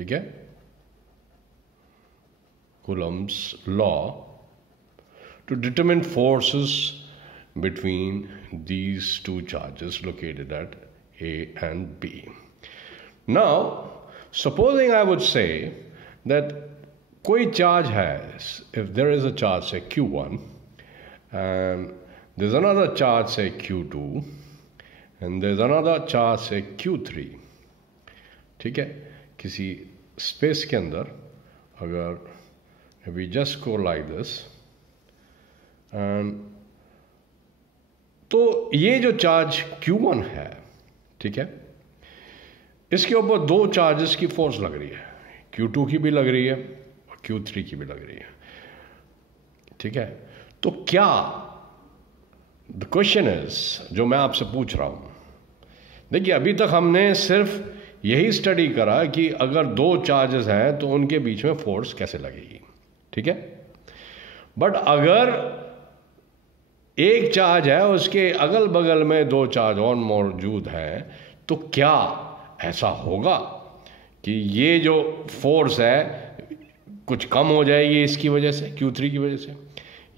ठीक है, Coulomb's law, to determine forces between these two charges located at A and B. Now, supposing I would say that कोई charge has, if there is a charge say Q1 and there's another charge say Q2 and there's another charge say Q3, ठीक है, किसी space के अंदर अगर we just go like this and तो ये जो चार्ज Q1 है, ठीक है, इसके ऊपर दो चार्जेस की फोर्स लग रही है, Q2 की भी लग रही है और Q3 की भी लग रही है, ठीक है। तो क्या, द क्वेश्चन इज, जो मैं आपसे पूछ रहा हूं, देखिए अभी तक हमने सिर्फ यही स्टडी करा कि अगर दो चार्जेस हैं तो उनके बीच में फोर्स कैसे लगेगी, ठीक है। बट अगर एक चार्ज है उसके अगल बगल में दो चार्ज और मौजूद हैं, तो क्या ऐसा होगा कि ये जो फोर्स है कुछ कम हो जाएगी इसकी वजह से, Q3 की वजह से,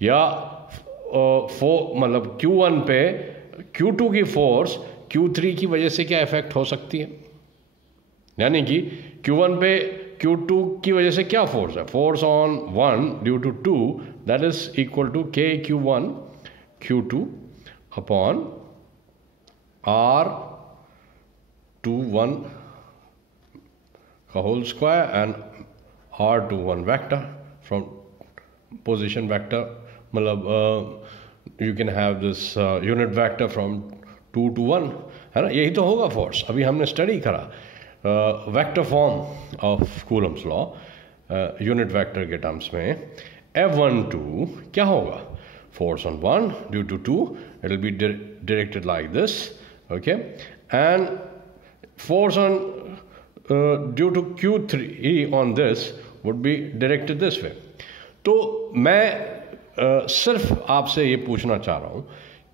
या मतलब Q1 पे Q2 की फोर्स Q3 की वजह से क्या इफेक्ट हो सकती है? यानी कि Q1 पे Q2 की वजह से क्या फोर्स है? Force on 1 due to 2 that is equal to K Q1 Q2 upon R21 का whole square and R21 vector from position vector, मतलब you can have this unit vector from 2 to 1, है ना, यही तो होगा फोर्स। अभी हमने स्टडी करा vector form of Coulomb's law unit vector के टर्म्स में, F12 क्या होगा? Force on 1 due to 2, it will be directed like this, okay, and force on due to Q3 on this would be directed this way. तो मैं सिर्फ आपसे ये पूछना चाह रहा हूँ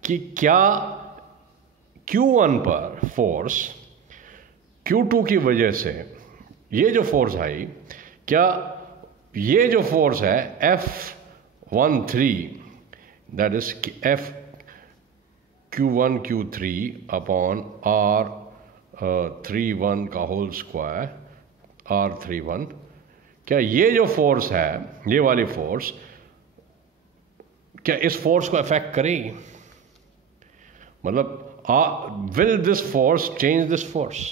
कि क्या Q1 पर फोर्स Q2 की वजह से ये जो फोर्स आई, क्या ये जो फोर्स है F13 that is F Q1 Q3 upon R31 का होल स्क्वायर R31, क्या ये जो फोर्स है, ये वाली फोर्स, क्या इस फोर्स को अफेक्ट करेगी? मतलब will this force change this force?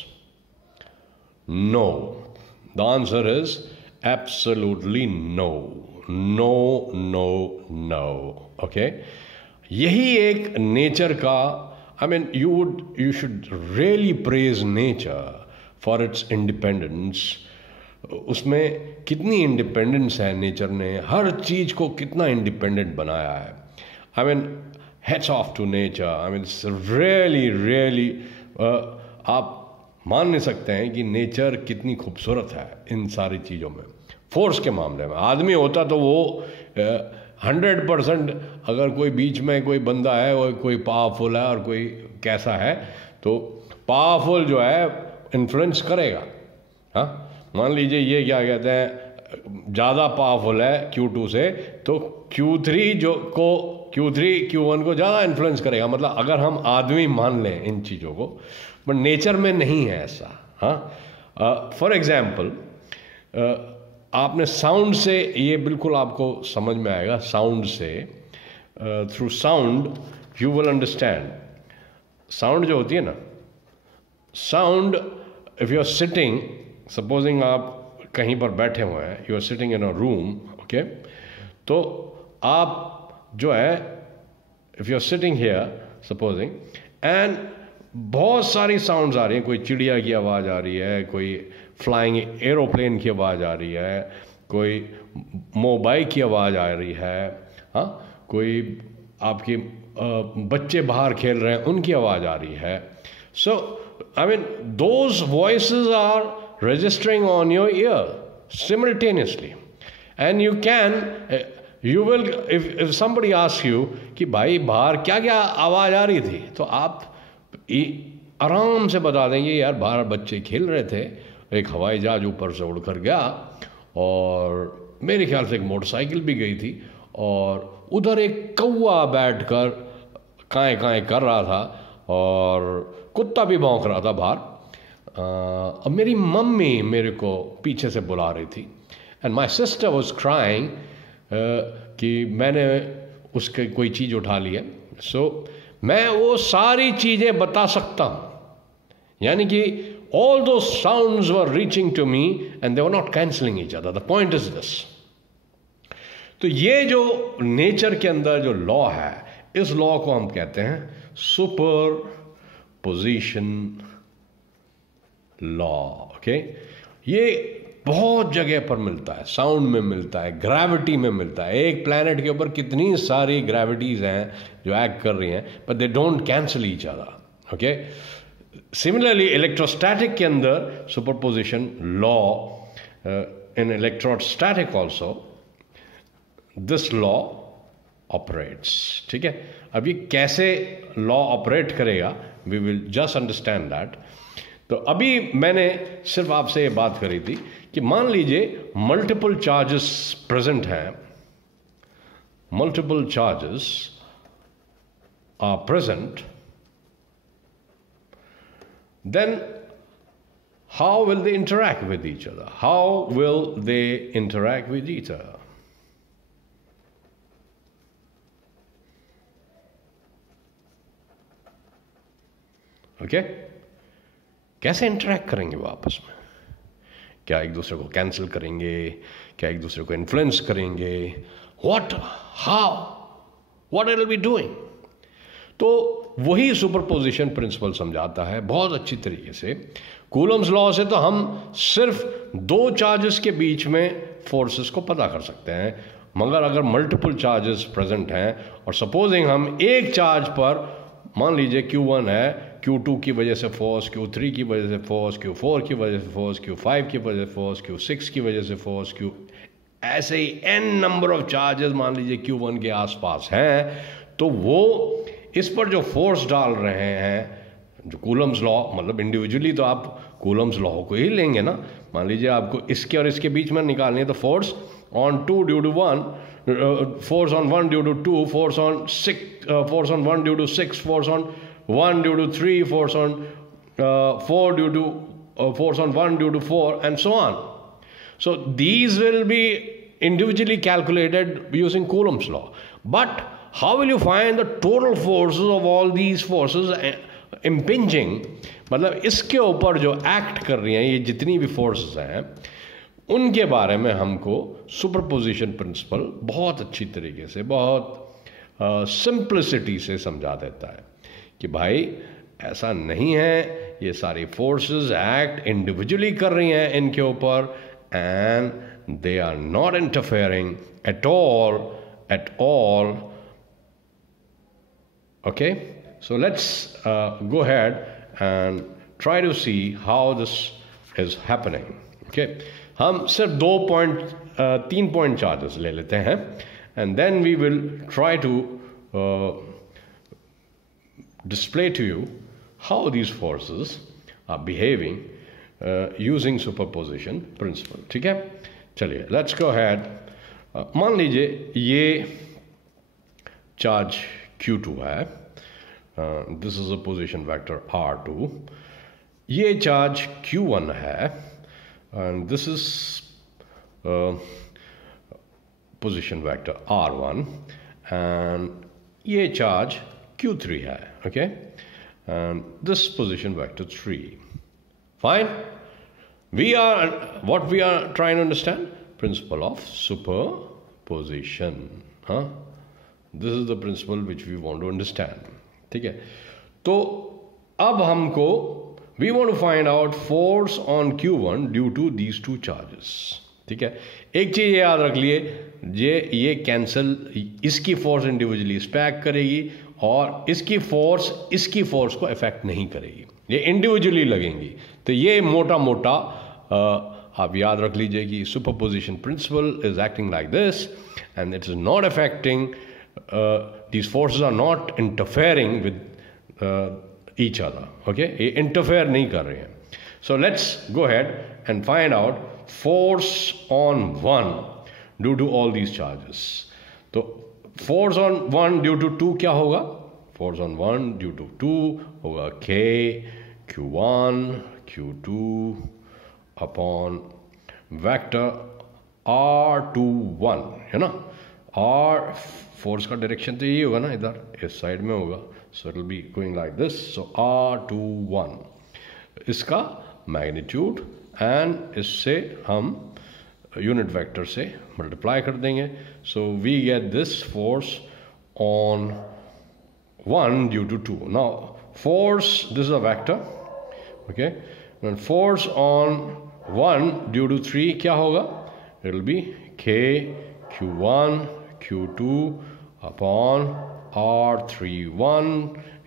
No. The answer is absolutely no. No, no, no. Okay? यही एक नेचर का, I mean, you should really praise nature for its independence. उसमें कितनी इंडिपेंडेंस है नेचर ने, हर चीज को कितना इंडिपेंडेंट बनाया है। I mean, hats off to nature. I mean, it's really आप मान नहीं सकते हैं कि नेचर कितनी खूबसूरत है इन सारी चीज़ों में। फोर्स के मामले में आदमी होता तो वो 100%, अगर कोई बीच में कोई बंदा है, वो कोई पावरफुल है और कोई कैसा है, तो पावरफुल जो है इन्फ्लुएंस करेगा। हाँ, मान लीजिए ये क्या कहते हैं, ज़्यादा पावरफुल है Q2 से, तो Q3 Q1 को ज़्यादा इन्फ्लुएंस करेगा। मतलब अगर हम आदमी मान लें इन चीज़ों को, बट नेचर में नहीं है ऐसा। हाँ, फॉर एग्जाम्पल आपने साउंड से, ये बिल्कुल आपको समझ में आएगा, साउंड से, through sound you will understand. Sound जो होती है ना, sound, if you are sitting, supposing आप कहीं पर बैठे हुए हैं, you are sitting in a room, okay, तो आप जो है, if you are sitting here supposing, and बहुत सारी साउंड्स आ रही हैं, कोई चिड़िया की आवाज़ आ रही है, कोई फ्लाइंग एरोप्लेन की आवाज़ आ रही है, कोई मोबाइल की आवाज़ आ रही है, हाँ, कोई आपके बच्चे बाहर खेल रहे हैं उनकी आवाज़ आ रही है। So I mean those voices are registering on your ear simultaneously, and you will if somebody asks you कि भाई बाहर क्या क्या आवाज़ आ रही थी, तो आप आराम से बता देंगे यार बाहर बच्चे खेल रहे थे एक हवाई जहाज ऊपर से उड़कर गया और मेरे ख्याल से एक मोटरसाइकिल भी गई थी और उधर एक कौवा बैठकर काएँ काएँ कर रहा था और कुत्ता भी भौंक रहा था बाहर। अब मेरी मम्मी मेरे को पीछे से बुला रही थी and my sister was crying कि मैंने उसके कोई चीज़ उठा ली है। सो मैं वो सारी चीज़ें बता सकता हूँ, यानी कि all those sounds were reaching to me and they were not cancelling each other. The point is this. तो ये जो नेचर के अंदर जो लॉ है, इस लॉ को हम कहते हैं सुपर पोजिशन लॉ। ओके, ये बहुत जगह पर मिलता है, साउंड में मिलता है, ग्रेविटी में मिलता है। एक प्लैनेट के ऊपर कितनी सारी ग्रेविटीज हैं जो एक्ट कर रही हैं, but they don't cancel each other. Okay, similarly electrostatic के अंदर superposition law, in electrostatic also this law operates. ठीक है, अब ये कैसे लॉ ऑपरेट करेगा, we will just understand that. तो अभी मैंने सिर्फ आपसे ये बात करी थी कि मान लीजिए मल्टीपल चार्जेस प्रेजेंट हैं, multiple charges are present, then how will they interact with each other? How will they interact with each other? Okay? कैसे इंटरेक्ट करेंगे वो आपस में? क्या एक दूसरे को कैंसिल करेंगे? क्या एक दूसरे को इन्फ्लुएंस करेंगे? What? How? What it will be doing? तो वही सुपरपोजिशन प्रिंसिपल समझाता है बहुत अच्छी तरीके से। कूलम्स लॉ से तो हम सिर्फ दो चार्जेस के बीच में फोर्सेस को पता कर सकते हैं, मगर अगर मल्टीपल चार्जेस प्रेजेंट हैं और सपोजिंग हम एक चार्ज पर मान लीजिए Q1 है, Q2 की वजह से फोर्स, Q3 की वजह से फोर्स, Q4 की वजह से फोर्स, Q5 की वजह से फोर्स, Q6 की वजह से फोर्स, ऐसे ही n नंबर ऑफ चार्जेस मान लीजिए Q1 के आसपास हैं, तो वो इस पर जो फोर्स डाल रहे हैं, जो कूलम्स लॉ, मतलब इंडिविजुअली तो आप कूलम्स लॉ को ही लेंगे ना। मान लीजिए आपको इसके और इसके बीच में निकालनी है, तो force on 2 due to 1, force on 1 due to 2, force on 1 due to 6, force on 1 due to 3, force on 4 due to force on 1 due to 4 and so on. So these will be individually calculated using Coulomb's law. But how will you find the total forces of all these forces impinging? मतलब इसके ऊपर जो act कर रही हैं ये जितनी भी फोर्सेस हैं, उनके बारे में हमको सुपरपोजिशन प्रिंसिपल बहुत अच्छी तरीके से, बहुत सिंप्लिसिटी से समझा देता है कि भाई ऐसा नहीं है, ये सारी फोर्सेस एक्ट इंडिविजुअली कर रही हैं इनके ऊपर, and they are not interfering at all. Okay, so let's go ahead and try to see how this is happening. Okay, हम सिर्फ 3 point charges ले लेते हैं and then we will try to display to you how these forces are behaving using superposition principle. ठीक है, चलिए let's go ahead. मान लीजिए ये चार्ज Q2 है, this is a position vector R2. ये चार्ज Q1 है and this is position vector R1 and ये चार्ज Q3 है, okay, and this position vector 3. Fine. What we are trying to understand? Principle of superposition. This is the principle which we want to understand. ठीक है, तो अब हमको we want to find out force on Q1 due to these two charges. ठीक है, एक चीज याद रख लिए, ये कैंसल, इसकी फोर्स इंडिविजुअली इस पे एक्ट करेगी और इसकी फोर्स को इफेक्ट नहीं करेगी, ये इंडिविजुअली लगेंगी। तो ये मोटा मोटा आप याद रख लीजिए कि superposition principle is acting like this and it is not affecting, these forces are not interfering with each other. Okay, ये इंटरफेयर नहीं कर रहे हैं। So let's go ahead and find out force on 1 due to all these charges. So force on 1 due to 2 क्या होगा? Force on 1 due to 2 होगा K Q1 Q2 upon vector R21, है ना? R फोर्स का direction तो यही होगा ना, इधर इस साइड में होगा. So it will be going like this. So R21 इसका मैग्नीट्यूड एंड इससे हम यूनिट वेक्टर से मल्टीप्लाई कर देंगे. So we get this force on 1 due to 2. Now force, this is a vector, okay, and force on 1 due to 3 क्या होगा? It will be K Q1 Q2 upon R31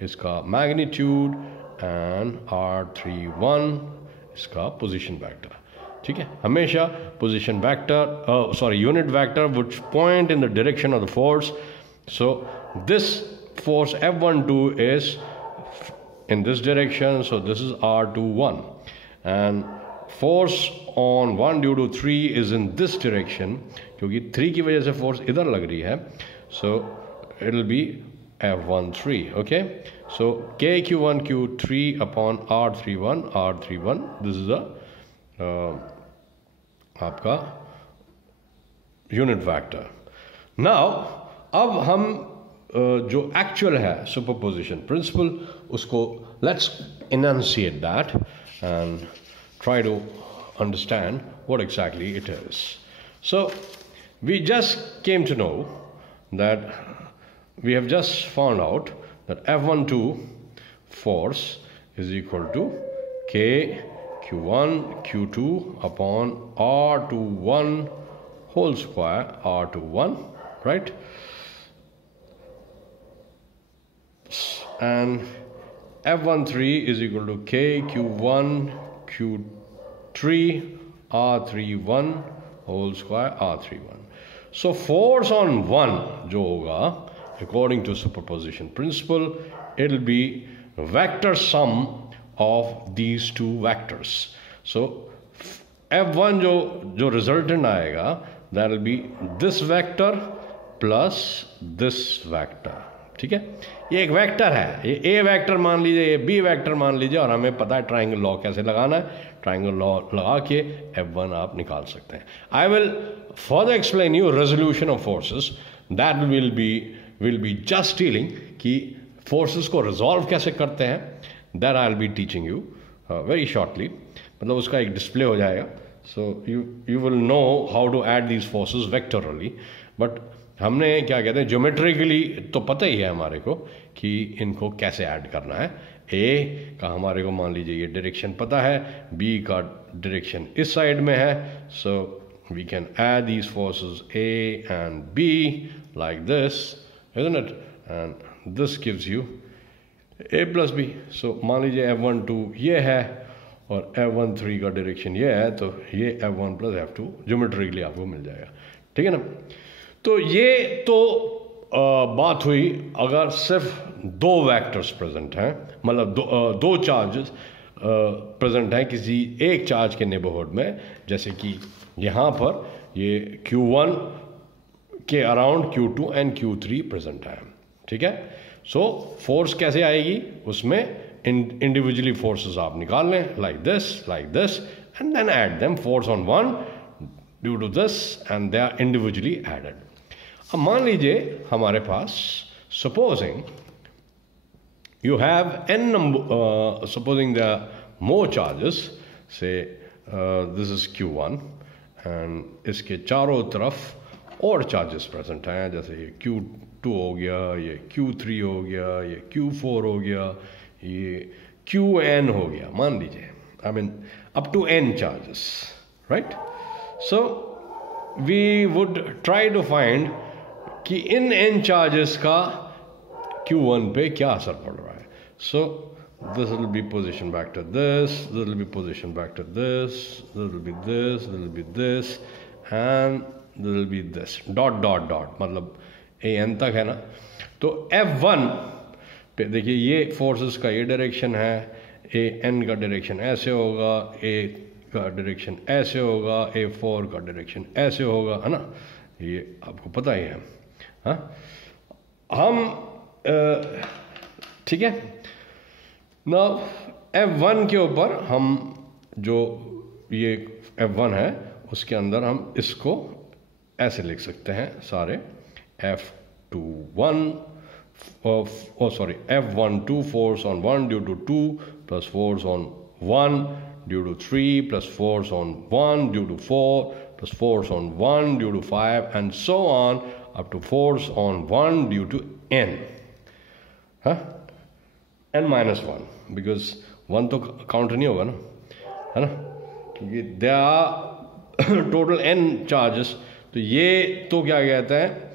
इसका magnitude and R31 इसका position vector. ठीक है, हमेशा position vector, sorry unit vector which point in the direction of the force. So this force F12 is in this direction, so this is R21, and force on 1 due to 3 is in this direction, क्योंकि 3 की वजह से force इधर लग रही है. So it will be F13. Okay, so K Q1 Q3 upon R31, this is a आपका unit vector. Now अब हम जो एक्चुअल है सुपरपोजिशन प्रिंसिपल, उसको let's enunciate that and try to understand what exactly it is. So we just came to know that we have just found out that F12 force is equal to K Q1 Q2 upon R21 whole square R21, right? And F13 is equal to K Q1 Q3 R31 whole square R31. So force on 1 जो होगा according to superposition principle, it will be vector sum of these two vectors. So F1 जो resultant आएगा, that will be this vector plus this vector. ठीक है, ये एक vector है, ये ए वेक्टर मान लीजिए, ये बी वेक्टर मान लीजिए, और हमें पता है ट्राइंगल लॉ कैसे लगाना है. ट्राइंगल लॉ लगा के F1 आप निकाल सकते हैं. I will further explain you resolution of forces. That will be just dealing कि फोर्सेस को रिजॉल्व कैसे करते हैं. That I will be teaching you very shortly. मतलब उसका एक डिस्प्ले हो जाएगा. So you will know how to add these forces vectorially. But हमने क्या कहते हैं, ज्योमेट्रिकली तो पता ही है हमारे को कि इनको कैसे ऐड करना है. ए का हमारे को मान लीजिए ये डायरेक्शन पता है, बी का डायरेक्शन इस साइड में है. So we can add these forces A and B like this, isn't it? And this gives you A plus B. So मान लीजिए F12 ये है और F13 का डायरेक्शन ये है, तो ये F1 प्लस F2 ज्योमेट्रिकली आपको मिल जाएगा. ठीक है ना? तो ये तो बात हुई अगर सिर्फ दो वेक्टर्स प्रेजेंट हैं, मतलब दो चार्जेस प्रेजेंट हैं किसी एक चार्ज के नेबरहुड में. जैसे कि यहाँ पर ये Q1 के around Q2 and Q3 present है. ठीक है, सो फोर्स कैसे आएगी, उसमें इंडिविजुअली फोर्सेस आप निकाल लें, like this and then add them. Force on 1 due to this and they are individually added. अब मान लीजिए हमारे पास, supposing you have n number, supposing there are more charges, say this is Q1 and इसके चारों तरफ और charges present हैं. जैसे ये Q2 हो गया, ये Q3 हो गया, ये Q4 हो गया, ये Qn हो गया. मान लीजिए, I mean up to n charges, right? So we would try to find कि इन n चार्जेस का Q1 पे क्या असर पड़ रहा है. So this will be position vector this will be position vector this will be this will be this and this will be this dot dot dot, मतलब an तक है ना. तो F1 पे देखिए ये फोर्सेस का ये डायरेक्शन है, ए एन का डायरेक्शन ऐसे होगा, ए का डायरेक्शन ऐसे होगा, A4 का डायरेक्शन ऐसे होगा, है ना, ये आपको पता ही है। हाँ, हम ठीक है ना, F1 के ऊपर हम जो ये F1 है उसके अंदर हम इसको ऐसे लिख सकते हैं सारे, F21 F12 force on 1 due to 2 plus force on 1 due to 3 plus force on 1 due to 4 plus force on 1 due to 5 and so on up to force on 1 due to n. Huh? n minus 1 because 1 तो count नहीं होगा ना, है ना, क्योंकि there are total n charges. तो ये तो क्या कहता है,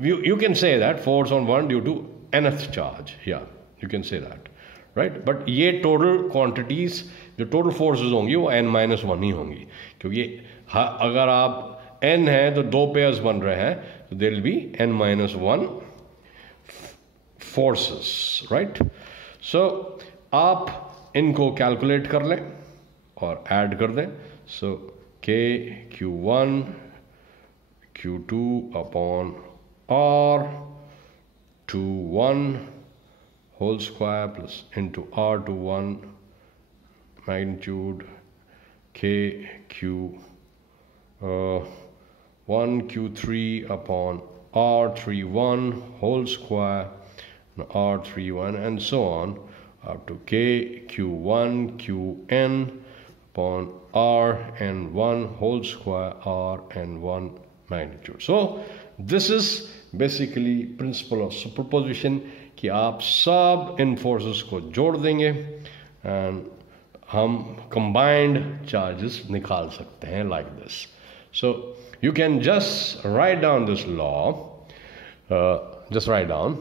you can say that force on 1 due to nth charge, yeah, you can say that, right, but ये total quantities जो total forces होंगी वो n minus 1 ही होंगी, क्योंकि अगर आप n है तो दो पेयर्स बन रहे हैं, तो there will be n minus 1 forces, right. So आप इनको कैलकुलेट कर लें और ऐड कर दें, so k q1 q2 upon r21 whole square plus into r21 magnitude k q1 q3 upon r31 whole square r31 and so on up to k q1 qn upon rn1 whole square rn1 magnitude. So this is basically principle of superposition कि आप सब इन forces को जोड़ देंगे and हम combined charges निकाल सकते हैं like this. So you can just write down this law, just write down.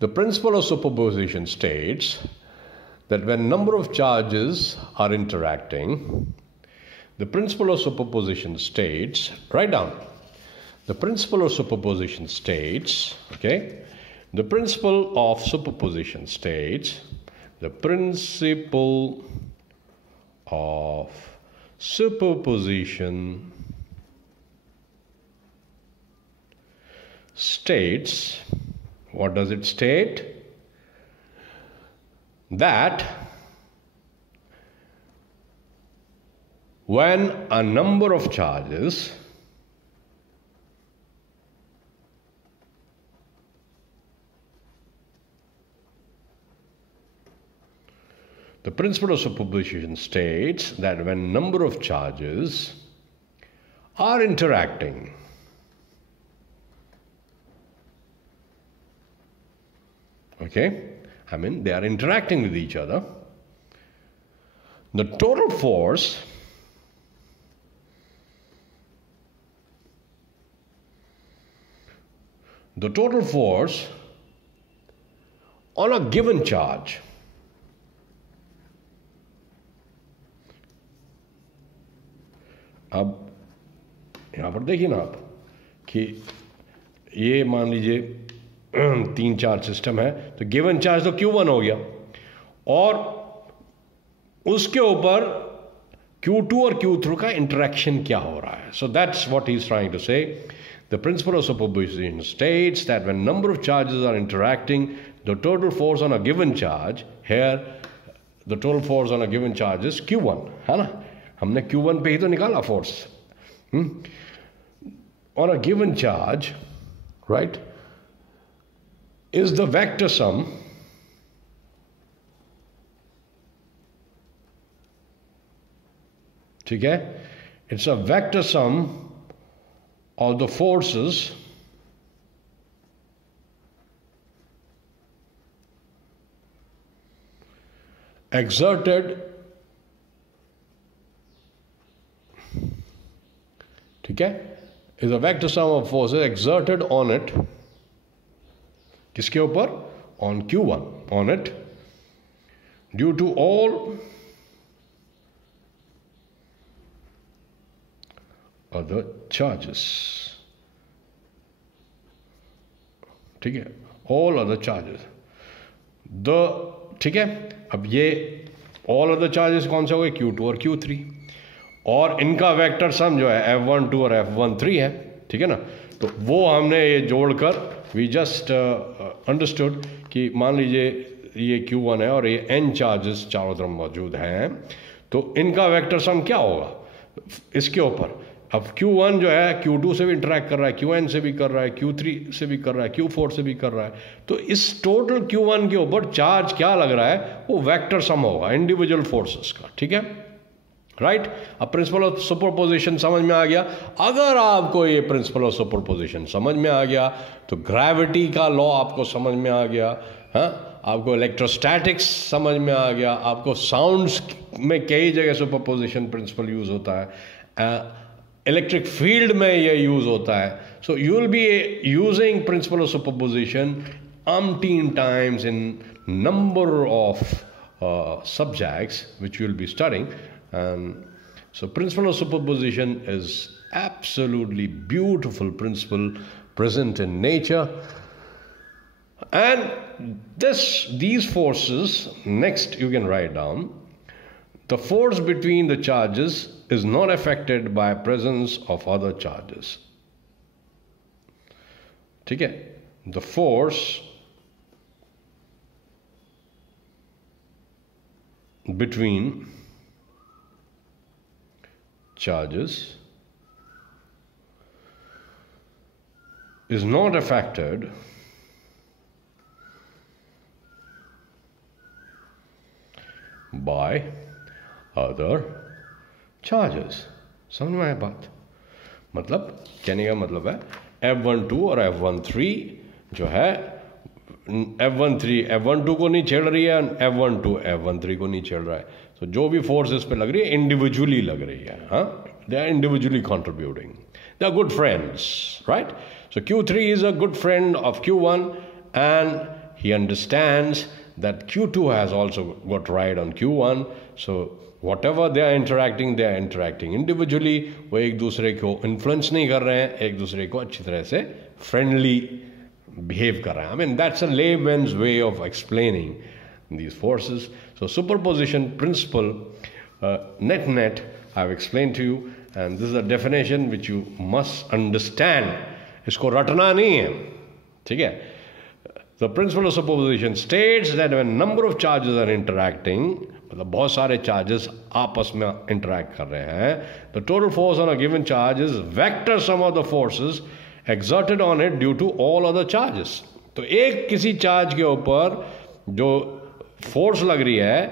The principle of superposition states that when number of charges are interacting, the principle of superposition states, write down. The principle of superposition states, okay, the principle of superposition states, the principle of superposition states, what does it state? That when a number of charges the principle of superposition states that when number of charges are interacting, okay, I mean they are interacting with each other, the total force on a given charge अब यहाँ पर देखिए ना आप कि ये मान लीजिए 3-4 सिस्टम है, तो गिवन चार्ज तो Q1 हो गया और उसके ऊपर Q2 और Q3 का इंटरेक्शन क्या हो रहा है. So that's what he's trying to say. The principle of superposition states that when number of charges are interacting, the total force on a given charge, here the total force on a given charge is Q1, है ना, हमने Q1 पे ही तो निकाला force. On a given charge, right, is the vector sum ठीक है, it's a vector sum of the forces exerted, ठीक है, is a vector sum of forces exerted on it, किसके ऊपर, on Q1, on it, due to all other charges, ठीक है, all other charges. The ठीक है, अब ये ऑल ऑफ द चार्जेस कौन से हो गए, Q2 और Q3, और इनका वेक्टर सम जो है F12 और F13 है, ठीक है ना। तो वो हमने ये जोड़कर वी जस्ट अंडरस्टूड कि मान लीजिए ये Q1 है और ये n चार्जेस चारों तरफ मौजूद हैं, तो इनका वेक्टर सम क्या होगा इसके ऊपर। अब Q1 जो है Q2 से भी इंटरेक्ट कर रहा है, Qn से भी कर रहा है, Q3 से भी कर रहा है, Q4 से भी कर रहा है, तो इस टोटल Q1 के ऊपर चार्ज क्या लग रहा है वो वेक्टर सम होगा इंडिविजुअल फोर्सेस का, ठीक है, राइट। अब प्रिंसिपल ऑफ सुपरपोजिशन समझ में आ गया। अगर आपको ये प्रिंसिपल ऑफ सुपरपोजिशन समझ में आ गया तो ग्रेविटी का लॉ आपको समझ में आ गया, हाँ, आपको इलेक्ट्रोस्टैटिक्स समझ में आ गया, आपको साउंड्स में कई जगह सुपरपोजिशन प्रिंसिपल यूज होता है, इलेक्ट्रिक फील्ड में ये यूज होता है। सो you will be using principle of superposition umpteen times in number of subjects which you will be studying. So principle of superposition is absolutely beautiful principle present in nature, and these forces, next you can write down, the force between the charges is not affected by presence of other charges, ठीक है। The force between charges is not affected by other charges। समझ में आया बात, मतलब कहने का मतलब है F12 और F13 जो है F12 को नहीं छेड़ रही है, F12 F13 को नहीं छेड़ रहा है। तो जो भी फोर्स इस पे लग रही है इंडिविजुअली लग रही है, हाँ, they are individually contributing, they are good friends, right. So Q3 is a good friend of Q1 and he understands that Q2 has also got ride on Q1, so whatever they are interacting individually, वो एक दूसरे को influence नहीं कर रहे हैं, एक दूसरे को अच्छी तरह से फ्रेंडली बिहेव कर रहे हैं। I mean that's a layman's way of explaining these forces. So superposition principle, net I have explained to you, and this is a definition which you must understand. इसको रटना नहीं है, ठीक है। The principle of superposition states that when number of charges are interacting, मतलब बहुत सारे charges आपस में interact कर रहे हैं, the total force on a given charge is vector sum of the forces exerted on it due to all other charges. तो एक किसी चार्ज के ऊपर जो फोर्स लग रही है